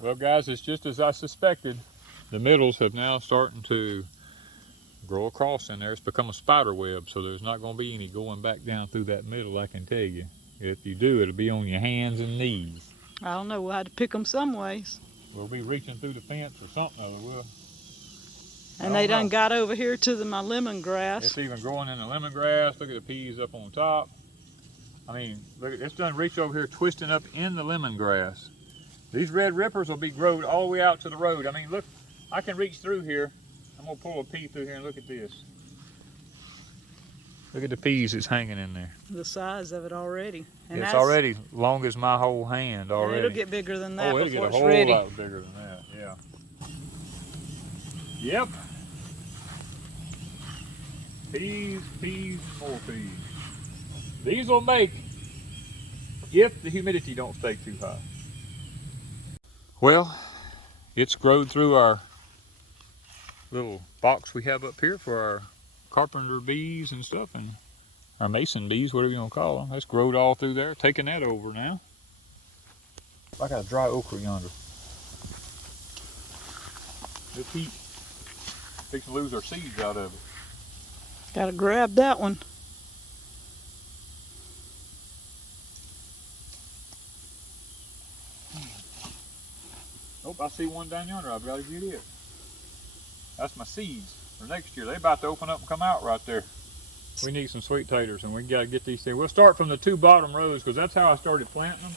Well guys, it's just as I suspected. The middles have now starting to grow across in there. It's become a spider web, so there's not going to be any going back down through that middle, I can tell you. If you do, it'll be on your hands and knees. I don't know, we'll have to pick them some ways. We'll be reaching through the fence or something or other, will. And they done got over here to my lemongrass. It's even growing in the lemongrass. Look at the peas up on top. I mean, look, it's done reached over here, twisting up in the lemongrass. These red rippers will be growed all the way out to the road. I mean, look, I can reach through here. I'm gonna pull a pea through here and look at this. Look at the peas that's hanging in there. The size of it already. And it's already long as my whole hand already. And it'll get bigger than that it'll before get a it's ready. whole lot bigger than that, yeah. Yep. Peas, peas, and more peas. These will make if the humidity don't stay too high. Well, it's growed through our little box we have up here for our carpenter bees and stuff, and our mason bees, whatever you want to call them. That's growed all through there. Taking that over now. I got a dry okra yonder. This heat fixing to lose our seeds out of it. Gotta grab that one. Oh, I see one down yonder. I've got to get it. That's my seeds for next year. They're about to open up and come out right there. We need some sweet taters, and we got to get these things. We'll start from the two bottom rows because that's how I started planting them.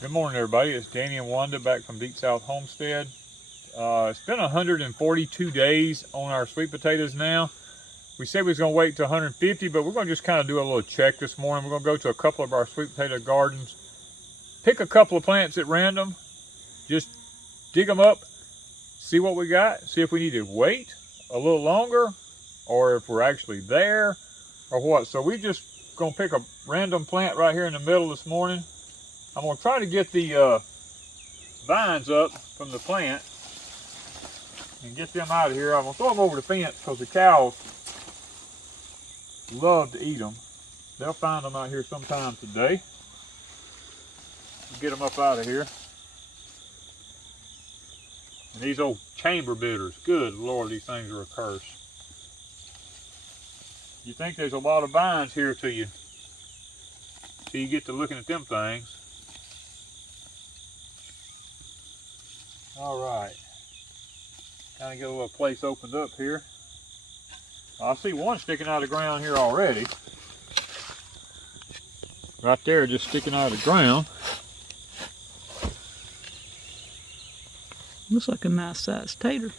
Good morning, everybody. It's Danny and Wanda back from Deep South Homestead. It's been 142 days on our sweet potatoes now. We said we was going to wait to 150, but we're going to just kind of do a little check this morning. We're going to go to a couple of our sweet potato gardens, pick a couple of plants at random, just dig them up, see what we got, see if we need to wait a little longer or if we're actually there or what. So we just going to pick a random plant right here in the middle this morning. I'm going to try to get the vines up from the plant and get them out of here. I'm going to throw them over the fence because the cows love to eat them. They'll find them out here sometime today. Get them up out of here. And these old chamber bitters, good Lord, these things are a curse. You think there's a lot of vines here till you get to looking at them things. All right, kind of get a little place opened up here. I see one sticking out of the ground here already. Right there, just sticking out of the ground. Looks like a nice sized tater.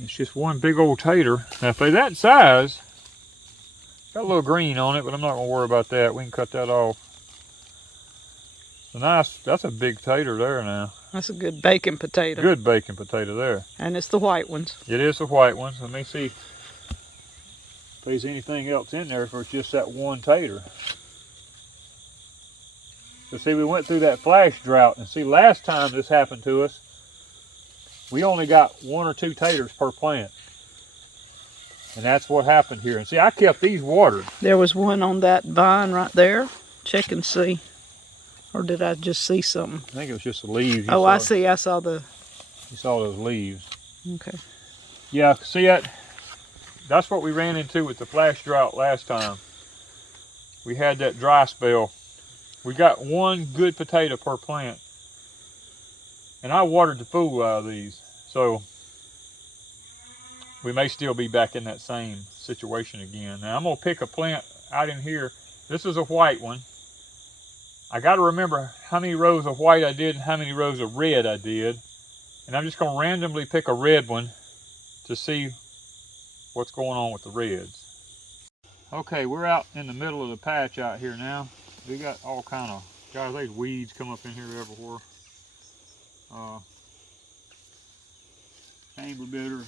It's just one big old tater. Now if they're that size, got a little green on it, but I'm not gonna worry about that. We can cut that off. So nice, that's a big tater there now. That's a good baking potato. Good baking potato there. And it's the white ones. It is the white ones. Let me see if there's anything else in there, if it's just that one tater. So see, we went through that flash drought, and see, last time this happened to us, we only got 1 or 2 taters per plant. And that's what happened here. And see, I kept these watered. There was one on that vine right there. Check and see. Or did I just see something? I think it was just the leaves. Oh, I see. I saw the... You saw those leaves. Okay. Yeah, see that? That's what we ran into with the flash drought last time. We had that dry spell. We got 1 good potato per plant. And I watered the fool out of these. So we may still be back in that same situation again. Now I'm going to pick a plant out in here. This is a white one. I got to remember how many rows of white I did and how many rows of red I did. And I'm just going to randomly pick a red one to see what's going on with the reds. Okay, we're out in the middle of the patch out here now. We got all kind of, guys, these weeds come up in here everywhere. Chamber bitter.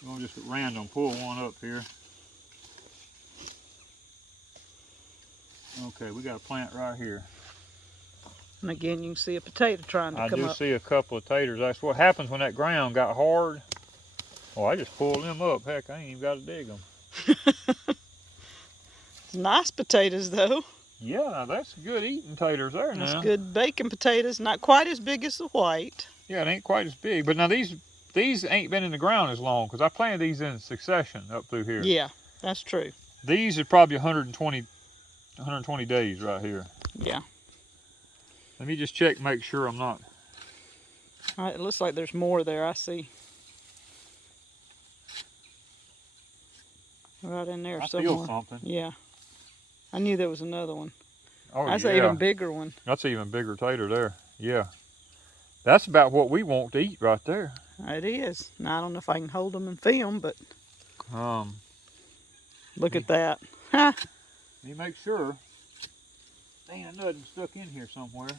I'm going to just at random pull one up here. Okay, we got a plant right here. And again, you can see a potato trying to I come do up. see a couple of taters. That's what happens when that ground got hard. Oh, I just pulled them up. Heck, I ain't even got to dig them. It's nice potatoes, though. Yeah, now that's good eating taters there now. That's good bacon potatoes. Not quite as big as the white. Yeah, it ain't quite as big. But now these ain't been in the ground as long because I planted these in succession up through here. Yeah, that's true. These are probably 120 days right here. Yeah. Let me just check, make sure I'm not. All right, it looks like there's more there. I see. Right in there somewhere. I feel something. Yeah. I knew there was another one. Oh, That's yeah. an even bigger one. That's an even bigger tater there. Yeah. That's about what we want to eat right there. It is. Now, I don't know if I can hold them and film, but look at that. Ha! Let me make sure. Ain't nothing stuck in here somewhere.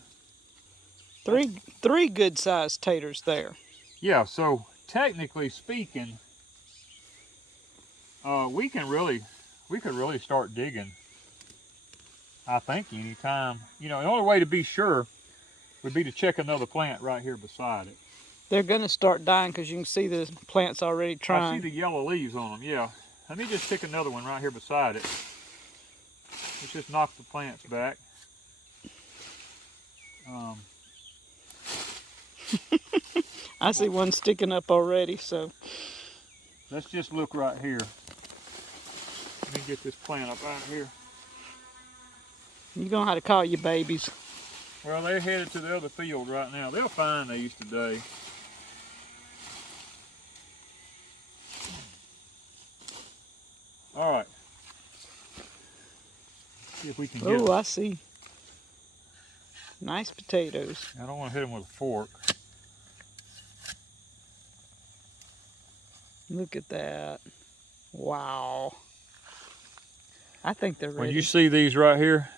Three good-sized taters there. Yeah, so technically speaking, we could really start digging. I think anytime. You know, the only way to be sure would be to check another plant right here beside it. They're going to start dying because you can see the plants already trying. I see the yellow leaves on them, yeah. Let me just pick another one right here beside it. Let's just knock the plants back. I see one sticking up already, so. Let's just look right here. Let me get this plant up out here. You're going to have to call your babies. Well, they're headed to the other field right now. They'll find these today. All right. See if we can get them. Oh, I see. Nice potatoes. I don't want to hit them with a fork. Look at that. Wow. I think they're ready. When you see these right here,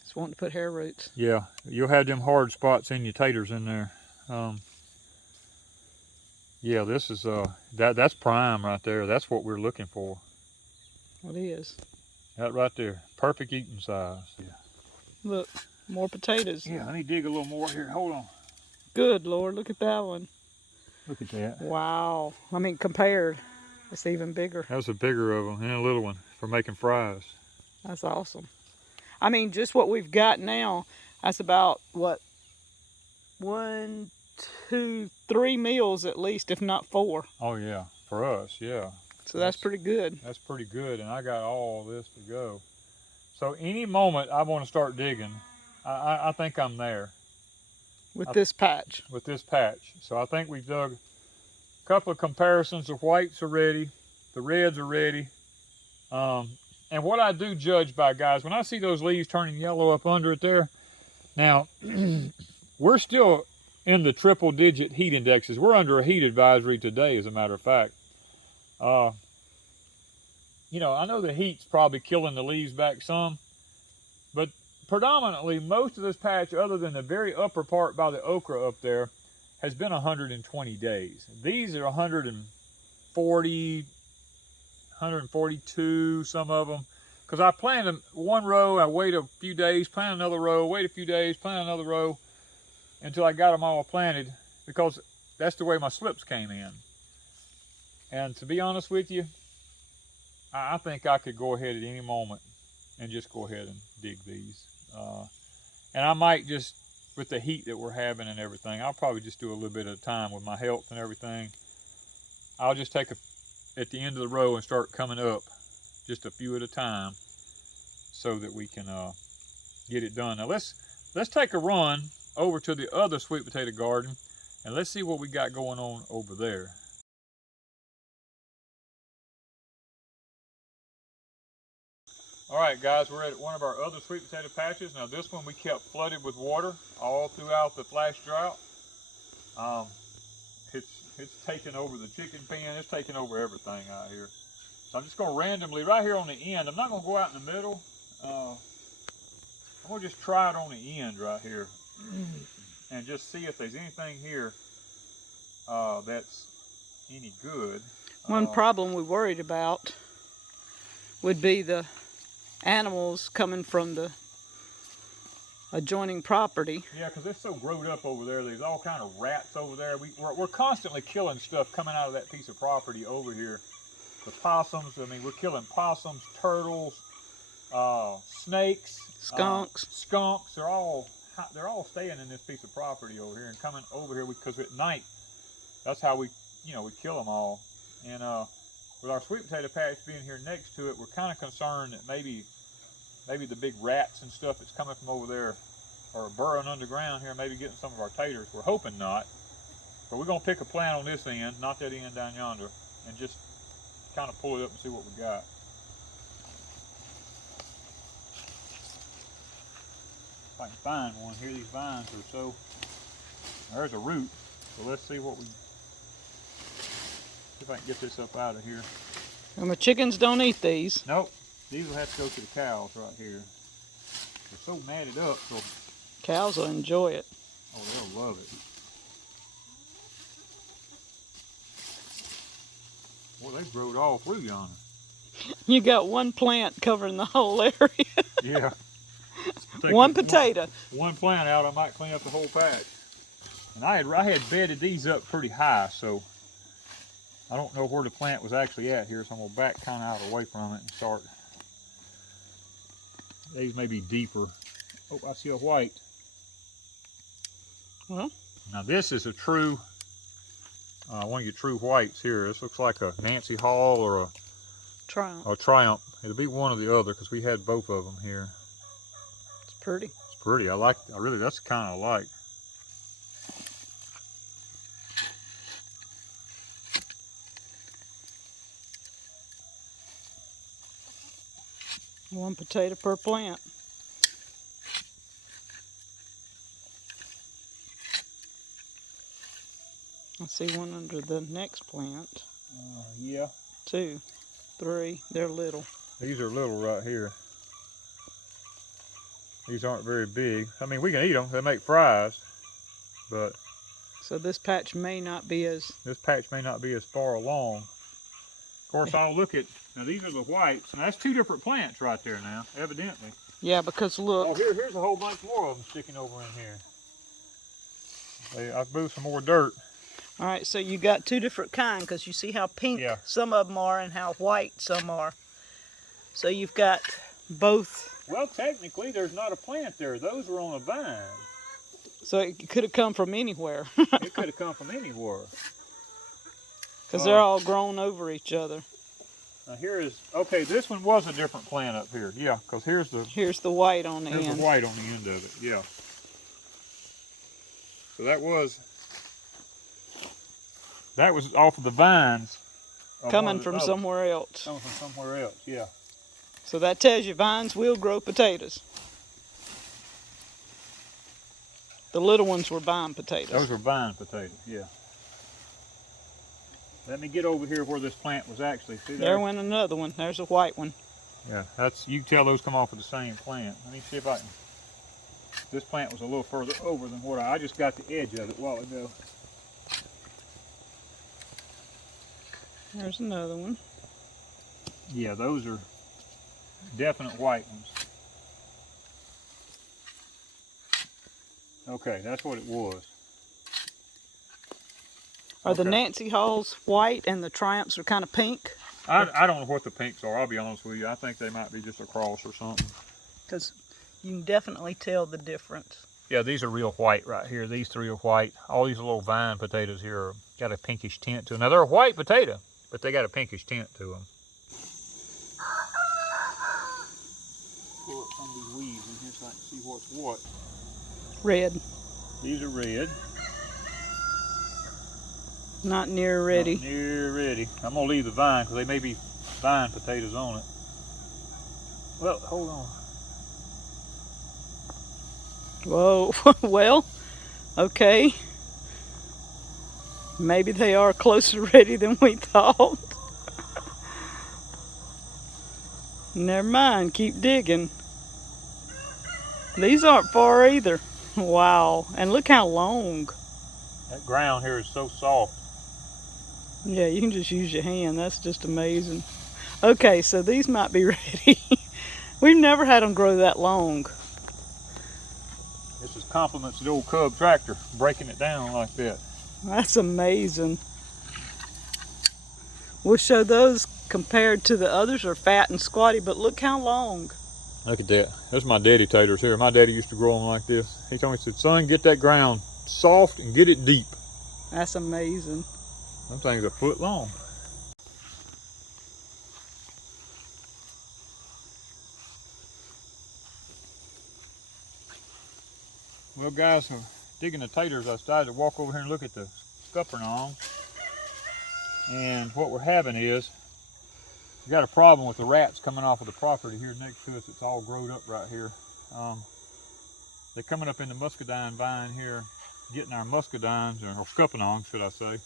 just wanting to put hair roots. yeah, you'll have them hard spots in your taters in there. Yeah, this is that's prime right there. That's what we're looking for. It is. That right there, perfect eating size. Yeah. Look, more potatoes. Yeah, let me dig a little more here. Hold on. Good Lord, look at that one. Look at that. Wow. I mean, compared, it's even bigger. That was a bigger of them and a little one for making fries. That's awesome. I mean, just what we've got now, that's about, what, 1, 2, 3 meals at least, if not 4. Oh, yeah, for us, yeah. So that's pretty good. That's pretty good, and I got all this to go. So any moment I want to start digging, I think I'm there. With this patch. With this patch. So I think we've dug a couple of comparisons. The whites are ready. The reds are ready. And what I do judge by, guys, when I see those leaves turning yellow up under it there, now, we're still in the triple-digit heat indexes. We're under a heat advisory today, as a matter of fact. You know, I know the heat's probably killing the leaves back some, but predominantly, most of this patch, other than the very upper part by the okra up there, has been 120 days. These are 140, 142, some of them. Because I planted one row, I wait a few days, plant another row, wait a few days, plant another row, until I got them all planted, because that's the way my slips came in. And to be honest with you, I think I could go ahead at any moment and just go ahead and dig these. And I might just, with the heat that we're having and everything, I'll probably just do a little bit at a time with my health and everything. I'll just take at the end of the row and start coming up just a few at a time so that we can get it done. Now let's take a run over to the other sweet potato garden and let's see what we got going on over there. All right, guys, we're at one of our other sweet potato patches. Now this one we kept flooded with water all throughout the flash drought. It's taken over the chicken pen. It's taken over everything out here. So I'm just going to randomly, right here on the end, I'm not going to go out in the middle. I'm going to just try it on the end right here and just see if there's anything here that's any good. One problem we worried about would be the animals coming from the adjoining property. Yeah, because it's so growed up over there. There's all kind of rats over there. We're constantly killing stuff coming out of that piece of property over here. The possums, I mean, we're killing possums, turtles, snakes, Skunks. Skunks. They're all staying in this piece of property over here and coming over here because at night, that's how we kill them all. And with our sweet potato patch being here next to it, we're kind of concerned that maybe the big rats and stuff that's coming from over there are burrowing underground here, maybe getting some of our taters. We're hoping not, but we're gonna pick a plant on this end, not that end down yonder, and just kind of pull it up and see what we got. If I can find one here, these vines are so. There's a root, so let's see what we. See if I can get this up out of here. And the chickens don't eat these. Nope, these will have to go to the cows right here. They're so matted up, so. Cows will enjoy it. Oh, they'll love it. Well, they've growed all through yonder. You got one plant covering the whole area. Yeah. One potato. One plant out, I might clean up the whole patch. And I had bedded these up pretty high, so I don't know where the plant was actually at here, so I'm gonna back kind of out away from it and start. These may be deeper. Oh, I see a white. Well, now this is a true, one of your true whites here. This looks like a Nancy Hall or a Triumph. A Triumph. It'll be one or the other because we had both of them here. It's pretty. It's pretty. That's the kind I like. One potato per plant. I see one under the next plant. Yeah. 2, 3. They're little. These are little right here. These aren't very big. I mean, we can eat them. They make fries, but so this patch may not be as far along. Of course, I'll look at now. These are the whites, and that's 2 different plants right there now, evidently. Yeah, because look. Oh, here's a whole bunch more of them sticking over in here. I've moved some more dirt. All right, so you got 2 different kinds because you see how pink some of them are and how white some are. So you've got both. Well, technically, there's not a plant there. Those were on a vine. So it could have come from anywhere. It could have come from anywhere. Because they're all grown over each other. Now okay, this one was a different plant up here. Yeah, because here's the white on the end. Here's the white on the end of it, yeah. So that was off of the vines. Coming from somewhere else. Coming from somewhere else, yeah. So that tells you vines will grow potatoes. The little ones were vine potatoes. Those were vine potatoes, yeah. Let me get over here where this plant was actually. See there went another one. There's a white one. Yeah, you can tell those come off of the same plant. Let me see if I can. This plant was a little further over than what I just got the edge of it a while ago. There's another one. Yeah, those are definite white ones. Okay, that's what it was. Are the Nancy Halls white and the Triumphs are kind of pink? I don't know what the pinks are, I'll be honest with you. I think they might be just a cross or something. Because you can definitely tell the difference. Yeah, these are real white right here. These 3 are white. All these little vine potatoes here got a pinkish tint to them. Now, they're a white potato, but they got a pinkish tint to them. Pull up some of these weeds in here so I can see what's what. Red. These are red. Not near ready. Not near ready. I'm going to leave the vine because they may be vine potatoes on it. Well, hold on. Whoa. Well, okay. Maybe they are closer ready than we thought. Never mind. Keep digging. These aren't far either. Wow. And look how long. That ground here is so soft. Yeah, you can just use your hand. That's just amazing. Okay, so these might be ready. We've never had them grow that long. This is compliments to the old Cub tractor, breaking it down like that. That's amazing. We'll show those compared to the others are fat and squatty, but look how long. Look at that. That's my daddy taters here. My daddy used to grow them like this. He told me, he said, son, get that ground soft and get it deep. That's amazing. Them things are a foot long. Well, guys, digging the taters, I decided to walk over here and look at the scuppernong. And what we're having is, we got a problem with the rats coming off of the property here next to us. It's all growed up right here. They're coming up in the muscadine vine here, getting our muscadines, or scuppernongs, should I say.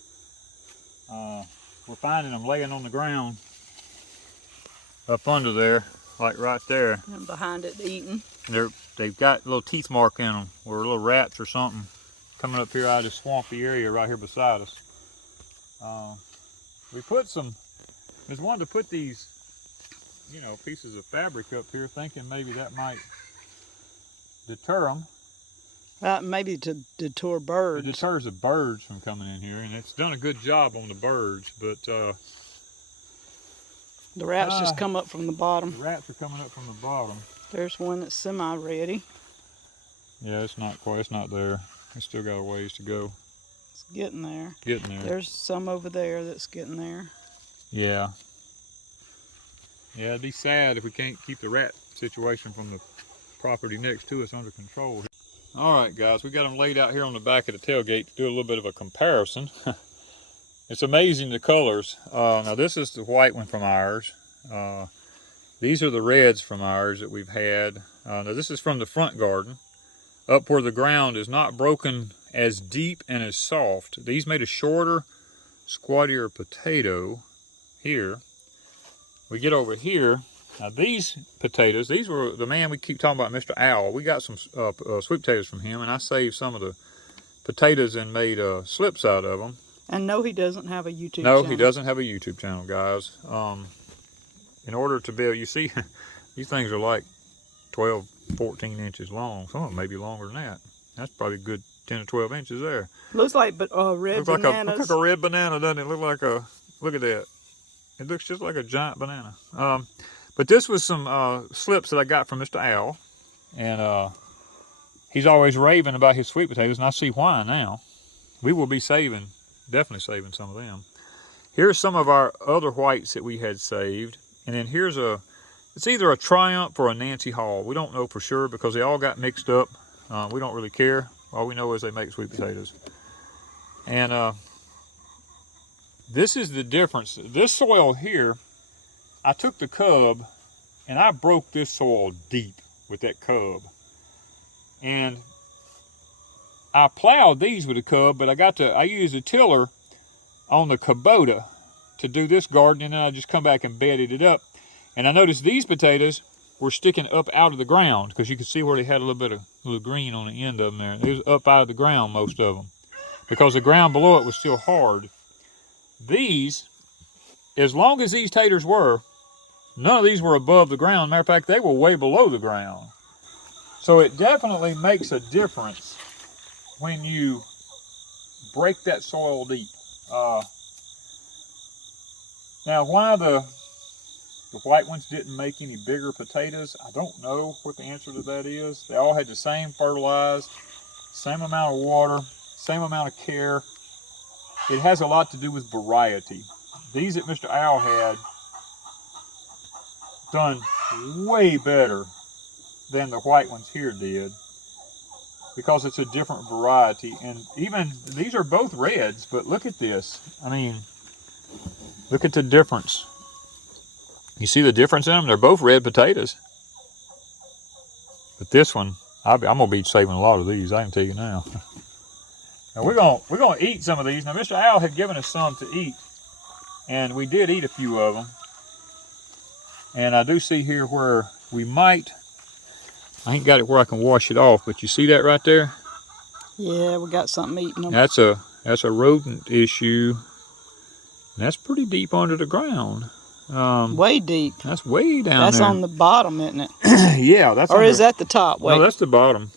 We're finding them laying on the ground up under there, like right there. And behind it eating. They've got little teeth mark in them, or little rats or something coming up here out of this swampy area right here beside us. We put some, just wanted to put these, you know, pieces of fabric up here, thinking maybe that might deter them. Maybe to deter birds. It deters the birds from coming in here, and it's done a good job on the birds, but the rats just come up from the bottom. The rats are coming up from the bottom. There's one that's semi-ready. Yeah, it's not quite, it's not there. It's still got a ways to go. It's getting there. Getting there. There's some over there that's getting there. Yeah. Yeah, it'd be sad if we can't keep the rat situation from the property next to us under control. All right, guys, we got them laid out here on the back of the tailgate to do a little bit of a comparison. It's amazing the colors. Now this is the white one from ours. These are the reds from ours that we've had. Now this is from the front garden, up where the ground is not broken as deep and as soft. These made a shorter, squattier potato here. We get over here. Now these potatoes, these were the man we keep talking about, Mr. Owl. We got some sweet potatoes from him, and I saved some of the potatoes and made slips out of them. And no, he doesn't have a YouTube channel. No, he doesn't have a YouTube channel, guys. In order to be able, you see, these things are like 12, 14 inches long. Some of them may be longer than that. That's probably a good 10 or 12 inches there. Looks like red looks bananas. Looks like a red banana, doesn't it? Look at that. It looks just like a giant banana. But this was some slips that I got from Mr. Owl. And he's always raving about his sweet potatoes, and I see why now. We will be definitely saving some of them. Here's some of our other whites that we had saved. And then here's it's either a Triumph or a Nancy Hall. We don't know for sure because they all got mixed up. We don't really care. All we know is they make sweet potatoes. And this is the difference. This soil here, I took the cub and I broke this soil deep with that cub. And I plowed these with a cub, but I used a tiller on the Kubota to do this garden, and then I just come back and bedded it up. And I noticed these potatoes were sticking up out of the ground because you could see where they had a little bit of green on the end of them there. It was up out of the ground, most of them, because the ground below it was still hard. These, as long as these taters were, none of these were above the ground. Matter of fact, they were way below the ground. So it definitely makes a difference when you break that soil deep. Now, why the white ones didn't make any bigger potatoes, I don't know what the answer to that is. They all had the same fertilized, same amount of water, same amount of care. It has a lot to do with variety. These that Mr. Owl had done way better than the white ones here did, because it's a different variety. And even these are both reds, but look at this. I mean, look at the difference. You see the difference in them? They're both red potatoes. But this one, I'm gonna be saving a lot of these, I can tell you now. Now we're gonna eat some of these. Now Mr. Owl had given us some to eat, and we did eat a few of them. And I do see here where we might, I ain't got it where I can wash it off, but you see that right there? Yeah, we got something eating them. That's a rodent issue. And that's pretty deep under the ground. Way deep. That's way down that's there. on the bottom, isn't it? Yeah, that's. Or is that the top? Wait. No, that's the bottom.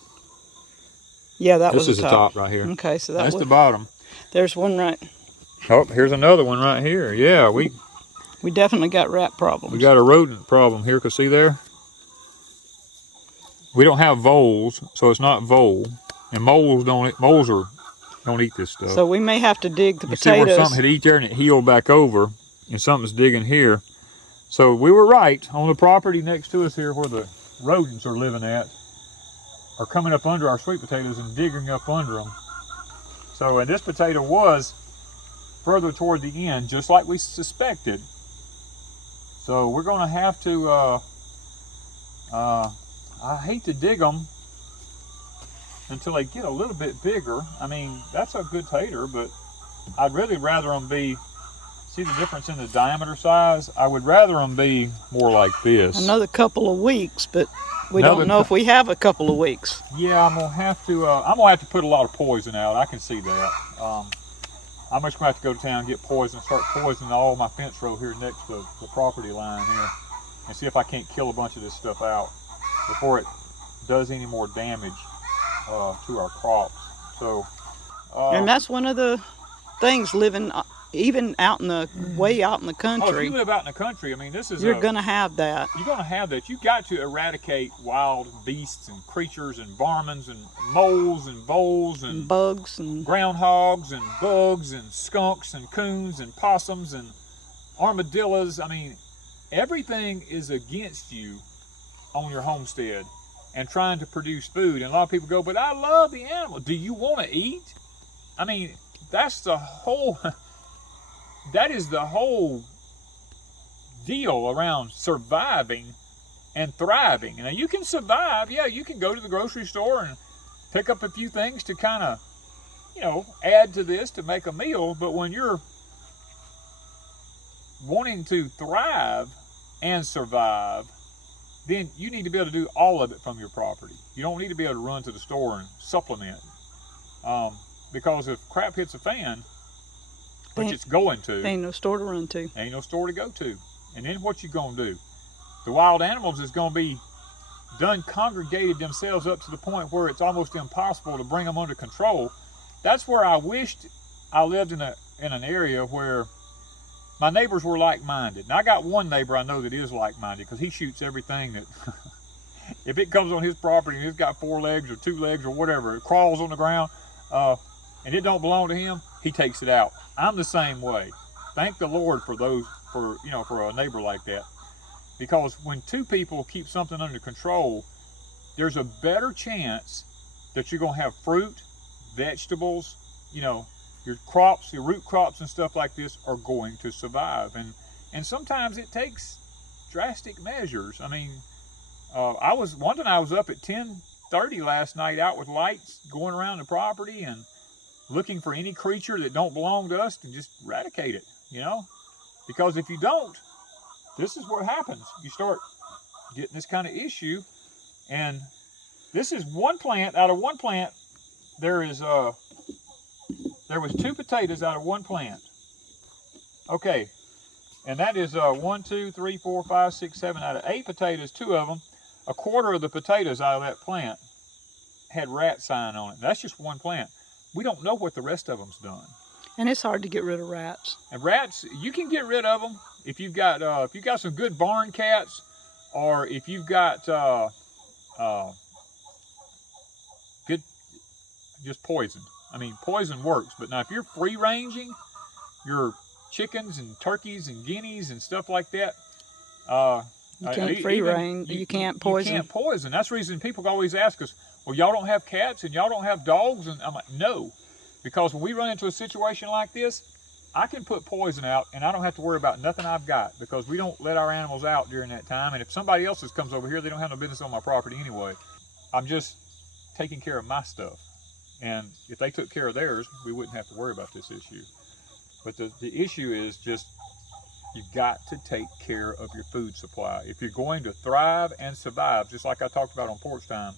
Yeah, that was This is the top right here. Okay, so That's the bottom. there's one right. Oh, here's another one right here. Yeah, we definitely got rat problems. we got a rodent problem here. Cause see there, we don't have voles, so it's not vole. And moles don't eat this stuff. So we may have to dig the you see where potatoes. something had eat there and it healed back over, and something's digging here. So we were right. On the property next to us here, where the rodents are living at, are coming up under our sweet potatoes and digging up under them. So, and this potato was further toward the end, just like we suspected. So we're going to have to, I hate to dig them until they get a little bit bigger. I mean, that's a good tater, but I'd really rather them be, see the difference in the diameter size? I would rather them be more like this. Another couple of weeks, but we don't know if we have a couple of weeks. Yeah, I'm gonna have to put a lot of poison out. I can see that. I'm just gonna have to go to town and get poison, start poisoning all my fence row here next to the property line here, and see if I can't kill a bunch of this stuff out before it does any more damage to our crops. So, and that's one of the things living even out in the way out in the country. Oh, if you live out in the country, I mean, this is you're gonna have that. You're gonna have that. You got to eradicate wild beasts and creatures and varmints and moles and voles and bugs and groundhogs and bugs and skunks and coons and possums and armadillos. I mean, everything is against you on your homestead and trying to produce food. And a lot of people go, but I love the animal. Do you want to eat? I mean, that's the whole, that is the whole deal around surviving and thriving. Now, you can survive. Yeah, you can go to the grocery store and pick up a few things to kind of, you know, add to this to make a meal. But when you're wanting to thrive and survive, then you need to be able to do all of it from your property. You don't need to be able to run to the store and supplement. Because if crap hits a fan, which it's going to, ain't no store to run to. Ain't no store to go to. And then what you gonna do? The wild animals is gonna be done congregated themselves up to the point where it's almost impossible to bring them under control. That's where I wished I lived in an area where my neighbors were like-minded. Now, I got one neighbor I know that is like-minded because he shoots everything that, if it comes on his property and it's got 4 legs or 2 legs or whatever, it crawls on the ground, and it don't belong to him, he takes it out. I'm the same way. Thank the Lord for those, for a neighbor like that. Because when 2 people keep something under control, there's a better chance that you're gonna have fruit, vegetables, your crops, your root crops and stuff like this are going to survive. And sometimes it takes drastic measures. I mean, Wanda and I was up at 10:30 last night out with lights going around the property and looking for any creature that don't belong to us to just eradicate it, because if you don't, this is what happens. You start getting this kind of issue. And this is one plant. Out of one plant, there was 2 potatoes out of one plant. Okay, and that is 1, 2, 3, 4, 5, 6, 7 out of 8 potatoes. 2 of them, a quarter of the potatoes out of that plant had rat sign on it. That's just one plant. We don't know what the rest of them's done. And it's hard to get rid of rats. And rats, you can get rid of them if you've got some good barn cats, or if you've got good just poison. I mean, poison works, but now if you're free ranging your chickens and turkeys and guineas and stuff like that, you can't free range. You can't poison. You can't poison. That's the reason people always ask us, well, y'all don't have cats and y'all don't have dogs? And I'm like, no, because when we run into a situation like this, I can put poison out and I don't have to worry about nothing I've got, because we don't let our animals out during that time. And if somebody else's comes over here, they don't have no business on my property anyway. I'm just taking care of my stuff. And if they took care of theirs, we wouldn't have to worry about this issue. But the issue is just, you've got to take care of your food supply. If you're going to thrive and survive, just like I talked about on Porch Time,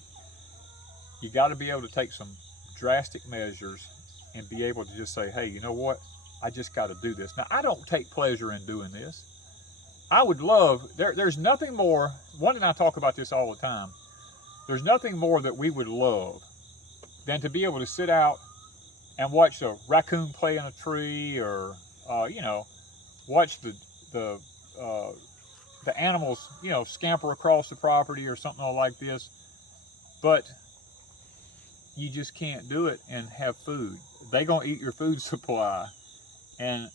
you got to be able to take some drastic measures and be able to just say, hey, you know what? I just got to do this. Now, I don't take pleasure in doing this. I would love, there's nothing more, Wanda and I talk about this all the time. There's nothing more that we would love than to be able to sit out and watch a raccoon play in a tree, or you know, watch the animals, you know, scamper across the property or something like this. But you just can't do it and have food. They gonna eat your food supply, and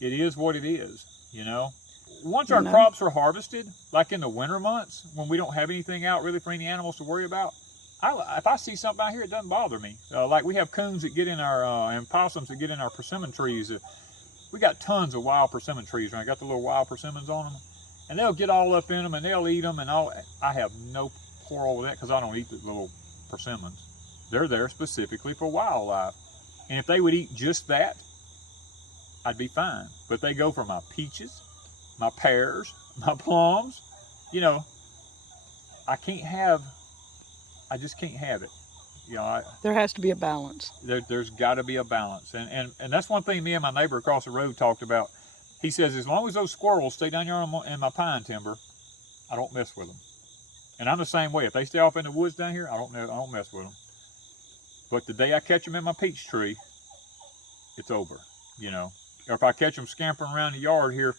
it is what it is, you know. Once our crops are harvested, like in the winter months when we don't have anything out really for any animals to worry about, if I see something out here, it doesn't bother me. Like we have coons that get in our and possums that get in our persimmon trees. We got tons of wild persimmon trees, right? I got the little wild persimmons on them, and they'll get all up in them and they'll eat them, and all. I have no quarrel with that because I don't eat the little persimmons. They're there specifically for wildlife, and if they would eat just that, I'd be fine. But they go for my peaches, my pears, my plums. You know, I just can't have it. You know, there has to be a balance. There's got to be a balance, and that's one thing me and my neighbor across the road talked about. He says, as long as those squirrels stay down here in my pine timber, I don't mess with them. And I'm the same way. If they stay off in the woods down here, I don't mess with them. But the day I catch them in my peach tree, it's over. You know, or if I catch them scampering around the yard here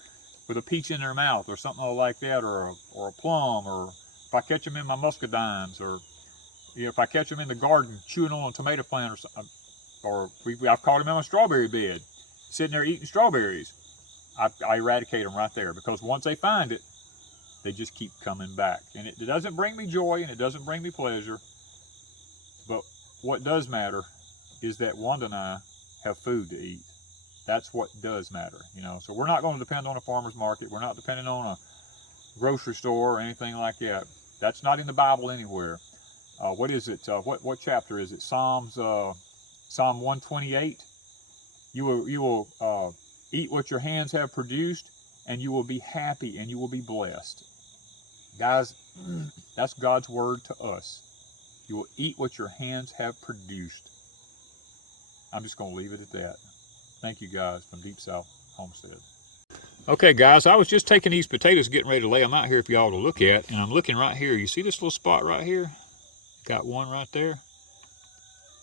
with a peach in their mouth or something like that, or a plum, or if I catch them in my muscadines, or you know, if I catch them in the garden chewing on a tomato plant or something, or I've caught them in my strawberry bed, sitting there eating strawberries, I eradicate them right there, because once they find it, they just keep coming back. And it doesn't bring me joy and it doesn't bring me pleasure, but what does matter is that Wanda and I have food to eat. That's what does matter, you know. So we're not going to depend on a farmer's market. We're not depending on a grocery store or anything like that. That's not in the Bible anywhere. What is it? What chapter is it? Psalm 128. You will eat what your hands have produced, and you will be happy, and you will be blessed. Guys, that's God's word to us. You will eat what your hands have produced. I'm just going to leave it at that. Thank you, guys, from Deep South Homestead. Okay, guys, I was just taking these potatoes, getting ready to lay them out here for y'all to look at, and I'm looking right here. You see this little spot right here? Got one right there.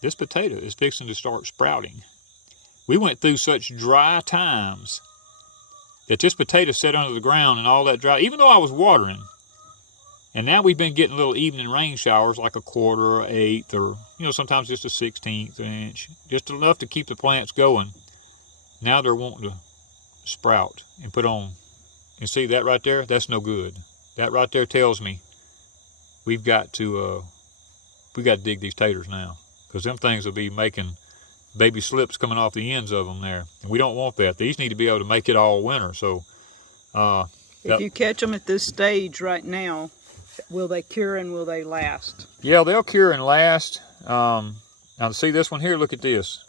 This potato is fixing to start sprouting. We went through such dry times that this potato sat under the ground and all that dry, even though I was watering. And now we've been getting little evening rain showers, like a quarter or eighth, or you know, sometimes just a 16th inch, just enough to keep the plants going. Now they're wanting to sprout and put on. And see that right there? That's no good. That right there tells me we've got to dig these taters now, because them things will be making baby slips coming off the ends of them there, and we don't want that. These need to be able to make it all winter. So if you catch them at this stage right now, will they cure and will they last? Yeah, they'll cure and last. Now see this one here, look at this.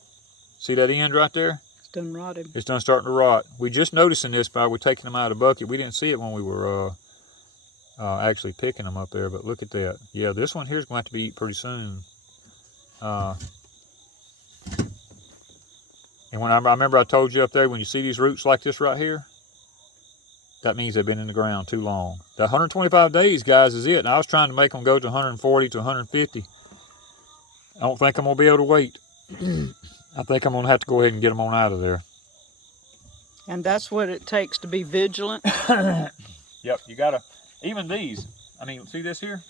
See that end right there? It's done rotted. It's done starting to rot. We just noticing this by we're taking them out of the bucket. We didn't see it when we were actually picking them up there, but look at that. Yeah, this one here is going to have to be eaten pretty soon. And when I remember I told you up there, when you see these roots like this right here, that means they've been in the ground too long. The 125 days, guys, is it. And I was trying to make them go to 140 to 150. I don't think I'm going to be able to wait. I think I'm going to have to go ahead and get them on out of there. And that's what it takes to be vigilant. Yep, you got to, even these, I mean, see this here?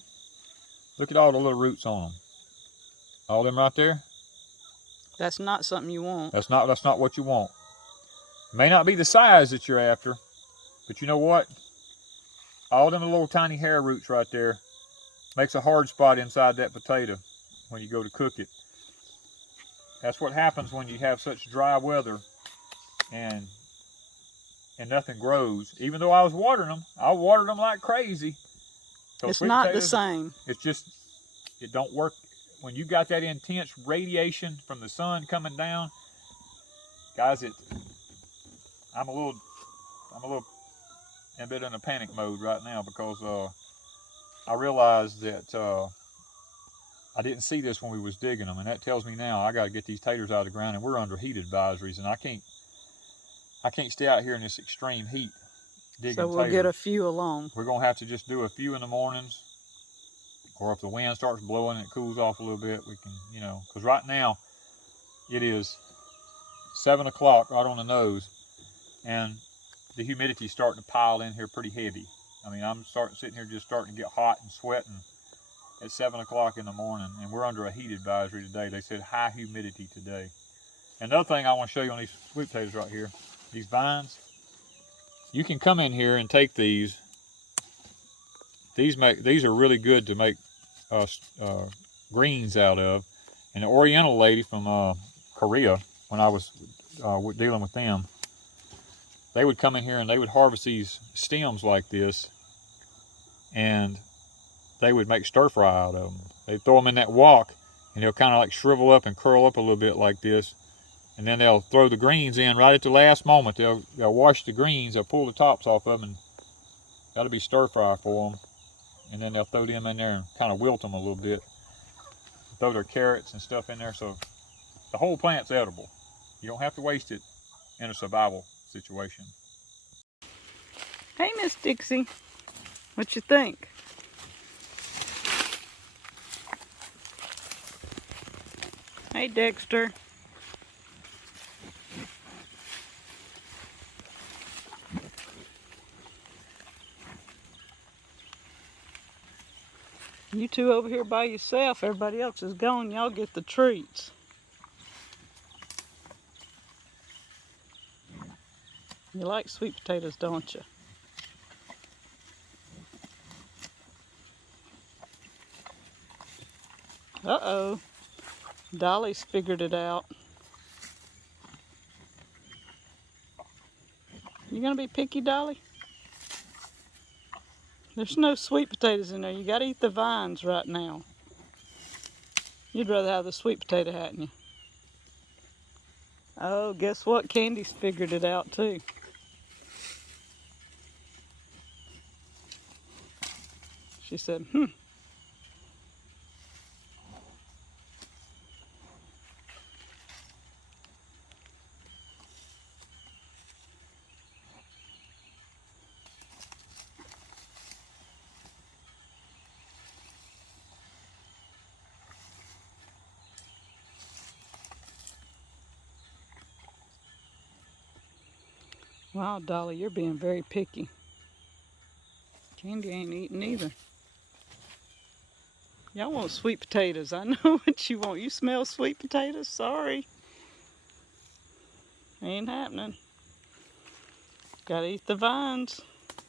Look at all the little roots on them. All them right there? That's not something you want. That's not what you want. May not be the size that you're after, but you know what? All them little tiny hair roots right there makes a hard spot inside that potato when you go to cook it. That's what happens when you have such dry weather and nothing grows. Even though I was watering them, I watered them like crazy. So it's not potatoes, the same. It's just, it don't work. When you got that intense radiation from the sun coming down, guys, I'm a bit in a panic mode right now, because I realized that I didn't see this when we was digging them, and that tells me now I got to get these taters out of the ground, and we're under heat advisories, and I can't stay out here in this extreme heat digging taters. So we'll get a few along. We're gonna have to just do a few in the mornings, or if the wind starts blowing and it cools off a little bit, we can, you know, because right now it is 7 o'clock right on the nose, and the humidity's starting to pile in here pretty heavy. I mean, I'm sitting here just starting to get hot and sweating at 7 o'clock in the morning, and we're under a heat advisory today. They said high humidity today. Another thing I want to show you on these sweet potatoes right here, these vines, you can come in here and take these. These are really good to make greens out of. And the Oriental lady from Korea, when I was dealing with them, they would come in here and they would harvest these stems like this, and they would make stir fry out of them. They'd throw them in that wok, and they'll kind of like shrivel up and curl up a little bit like this, and then they'll throw the greens in right at the last moment. They'll wash the greens, they'll pull the tops off of them, and that'll be stir fry for them. And then they'll throw them in there and kind of wilt them a little bit. Throw their carrots and stuff in there, so the whole plant's edible. You don't have to waste it in a survival situation. Hey, Miss Dixie, what you think? Hey, Dexter. You two over here by yourself. Everybody else is gone. Y'all get the treats. You like sweet potatoes, don't you? Uh-oh. Dolly's figured it out. You gonna be picky, Dolly? There's no sweet potatoes in there. You gotta eat the vines right now. You'd rather have the sweet potato, hadn't you? Oh, guess what? Candy's figured it out too. She said, Wow, Dolly, you're being very picky. Candy ain't eating either. Y'all want sweet potatoes. I know what you want. You smell sweet potatoes? Sorry. Ain't happening. Gotta eat the vines.